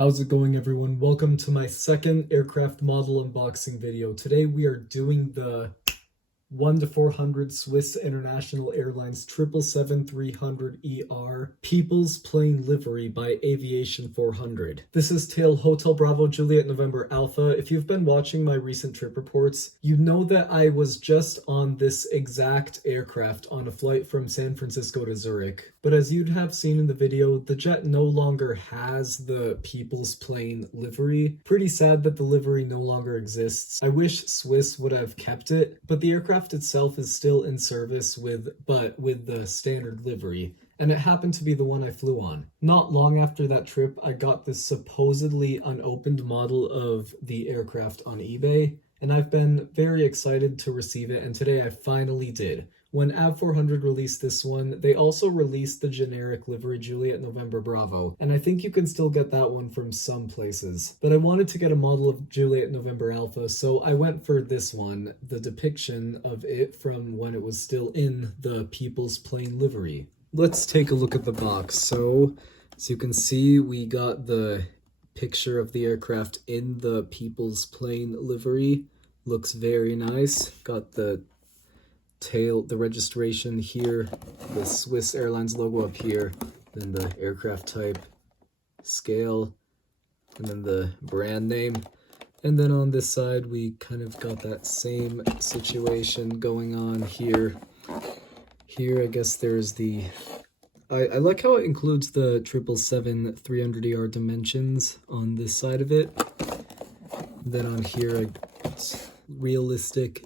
How's it going, everyone? Welcome to my second aircraft model unboxing video. Today we are doing the 1-400 Swiss International Airlines 777-300ER People's Plane Livery by Aviation400. This is Tail Hotel Bravo Juliet November Alpha. If you've been watching my recent trip reports, you know that I was just on this exact aircraft on a flight from San Francisco to Zurich. But as you'd have seen in the video, the jet no longer has the People's Plane livery. Pretty sad that the livery no longer exists. I wish Swiss would have kept it, but the aircraft itself is still in service with the standard livery, and it happened to be the one I flew on. Not long after that trip, I got this supposedly unopened model of the aircraft on eBay, and I've been very excited to receive it, and today I finally did. When Av400 released this one, they also released the generic livery Juliet November Bravo, and I think you can still get that one from some places. But I wanted to get a model of Juliet November Alpha, so I went for this one, the depiction of it from when it was still in the People's Plane livery. Let's take a look at the box. So, as you can see, we got the picture of the aircraft in the People's Plane livery. Looks very nice. Got the tail, the registration here, the Swiss Airlines logo up here, then the aircraft type, scale, and then the brand name. And then on this side, we kind of got that same situation going on here. Here, I guess there's the... I like how it includes the 777-300ER dimensions on this side of it. Then on here, it's realistic.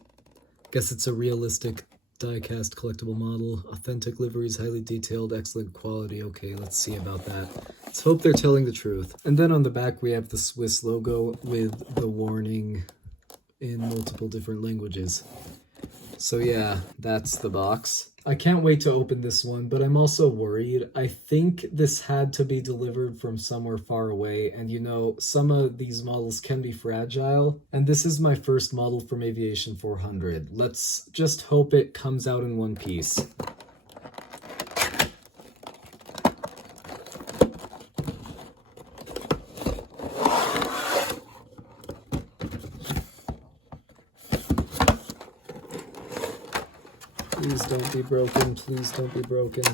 Guess it's a realistic die-cast collectible model. Authentic liveries, highly detailed, excellent quality. Okay, let's see about that. Let's hope they're telling the truth. And then on the back we have the Swiss logo with the warning in multiple different languages. So yeah, that's the box. I can't wait to open this one, but I'm also worried. I think this had to be delivered from somewhere far away, and you know, some of these models can be fragile, and this is my first model from Aviation400. Let's just hope it comes out in one piece. Please don't be broken, please don't be broken.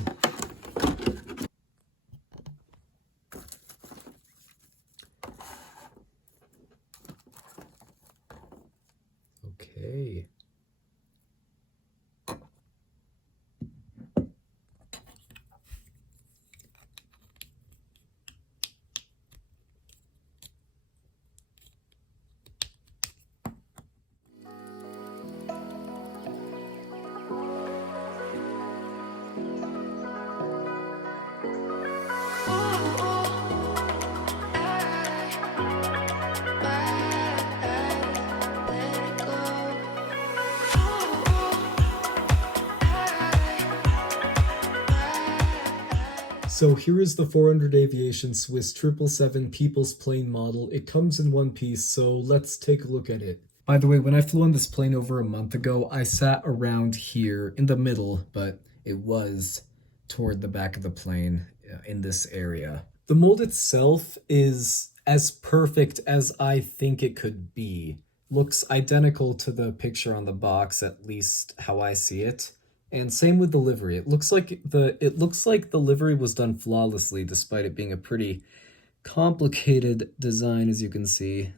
Okay. So here is the 400 Aviation Swiss 777 People's Plane model. It comes in one piece, so let's take a look at it. By the way, when I flew on this plane over a month ago, I sat around here in the middle, but it was toward the back of the plane in this area. The mold itself is as perfect as I think it could be. Looks identical to the picture on the box, at least how I see it. And same with the livery. It looks like the livery was done flawlessly, despite it being a pretty complicated design, as you can see.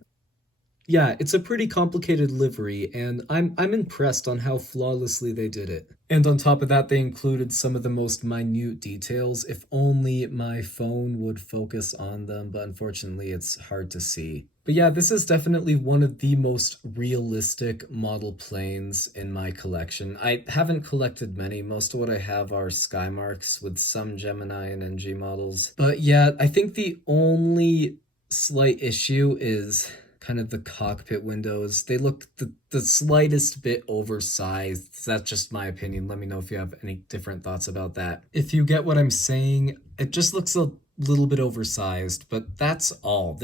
Yeah, it's a pretty complicated livery, and I'm impressed on how flawlessly they did it. And on top of that, they included some of the most minute details. If only my phone would focus on them, but unfortunately it's hard to see. But yeah, this is definitely one of the most realistic model planes in my collection. I haven't collected many. Most of what I have are Skymarks with some Gemini and NG models. But yeah, I think the only slight issue is kind of the cockpit windows. They look the slightest bit oversized. That's just my opinion. Let me know if you have any different thoughts about that. If you get what I'm saying, it just looks a little bit oversized, but that's all.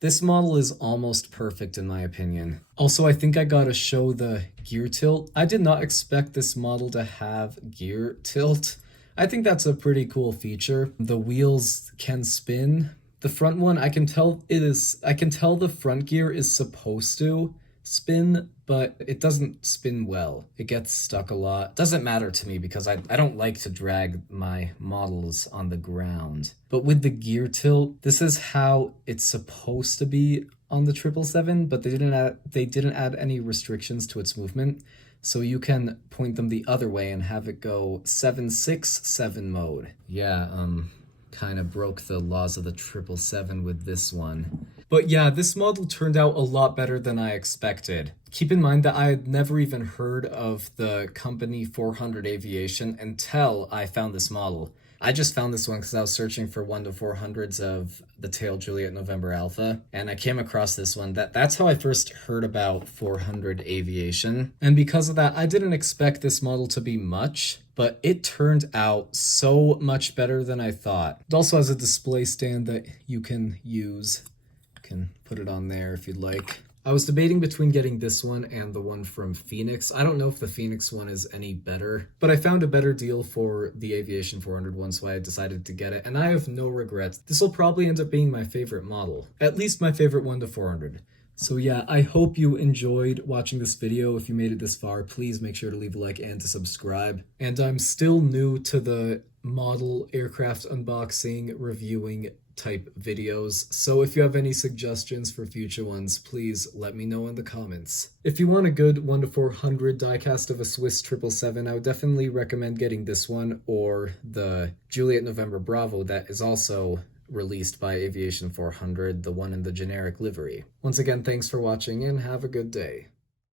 This model is almost perfect in my opinion. Also, I think I gotta show the gear tilt. I did not expect this model to have gear tilt. I think that's a pretty cool feature. The wheels can spin, The front one, I can tell the front gear is supposed to spin, but it doesn't spin well. It gets stuck a lot. Doesn't matter to me because I don't like to drag my models on the ground. But with the gear tilt, this is how it's supposed to be on the 777, but they didn't add any restrictions to its movement. So you can point them the other way and have it go 767 mode. Yeah, kind of broke the laws of the 777 with this one. But yeah, this model turned out a lot better than I expected. Keep in mind that I had never even heard of the company 400 Aviation until I found this model. I just found this one because I was searching for 1-400s of the tail Juliet November Alpha, and I came across this one. That's how I first heard about 400 Aviation. And because of that, I didn't expect this model to be much, but it turned out so much better than I thought. It also has a display stand that you can use. You can put it on there if you'd like. I was debating between getting this one and the one from Phoenix. I don't know if the Phoenix one is any better, but I found a better deal for the Aviation400 one, so I decided to get it, and I have no regrets. This will probably end up being my favorite model, at least my favorite 1-400. So yeah, I hope you enjoyed watching this video. If you made it this far, please make sure to leave a like and to subscribe. And I'm still new to the model aircraft unboxing, reviewing type videos, so if you have any suggestions for future ones, please let me know in the comments. If you want a good 1-400 diecast of a Swiss 777, I would definitely recommend getting this one or the Juliet November Bravo that is also released by Aviation400, the one in the generic livery. Once again, thanks for watching and have a good day.